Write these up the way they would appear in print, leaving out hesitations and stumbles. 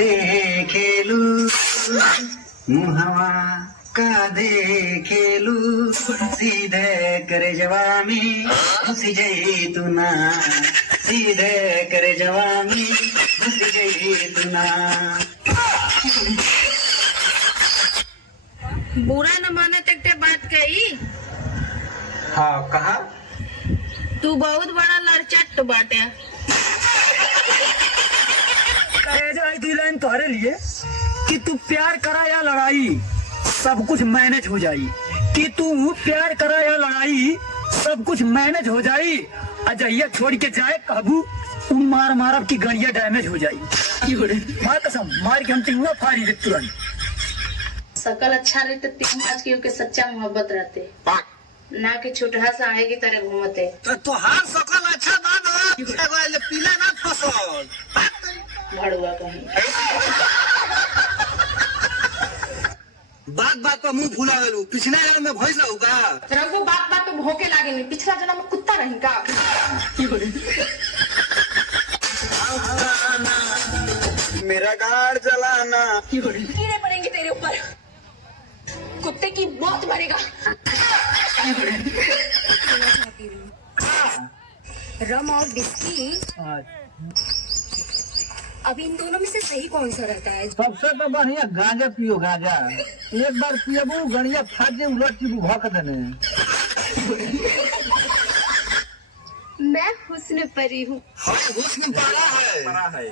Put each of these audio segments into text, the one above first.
देखेलु मुहवा का देखेलु सीधे करे जवामी घुसी जई तू ना सीधे करे जवामी घुसी जई तू ना। बुरा न माने ते बात कही। हाँ कहा तू बहुत बड़ा लड़चट बाटे। जो लाइन तुम्हारे लिए कि तू प्यार करा या लड़ाई सब कुछ मैनेज हो जाई, कि तू प्यार करा या लड़ाई सब कुछ मैनेज हो जाई। अजैया छोड़ के जाए काबू मार मारब की गड़िया डैमेज हो जाई। मार कसम मार के हम तिंगा फाड़ी दे तुरंत। सकल अच्छा रहते तीन आज के सच्चा मोहब्बत रहते ना कि छोटा सा आए की तरह घूमते। तो हार सकल अच्छा ना पीला ना फसल भड़ुआ कहीं बात बात पर मुंह फुला गलू पिछले जन्म में भैंस होगा रघु बात बात पे भोके लागे नहीं पिछला जन्म में कुत्ता रहेगा। मेरा गाड़ चलाना कीड़े पड़ेंगे तेरे ऊपर कुत्ते की मौत मरेगा। रम और विस्की अभी इन दोनों में से सही कौन सा रहता है? सबसे तो बढ़िया गांजा पियो गांजा। एक बार पियबू गड़िया फाट जे उलट की भौंक देने। मैं हुस्न परी हूँ, हुस्न पड़ा है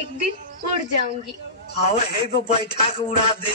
एक दिन उड़ जाऊंगी। हवा है को बैठा के उड़ा दे।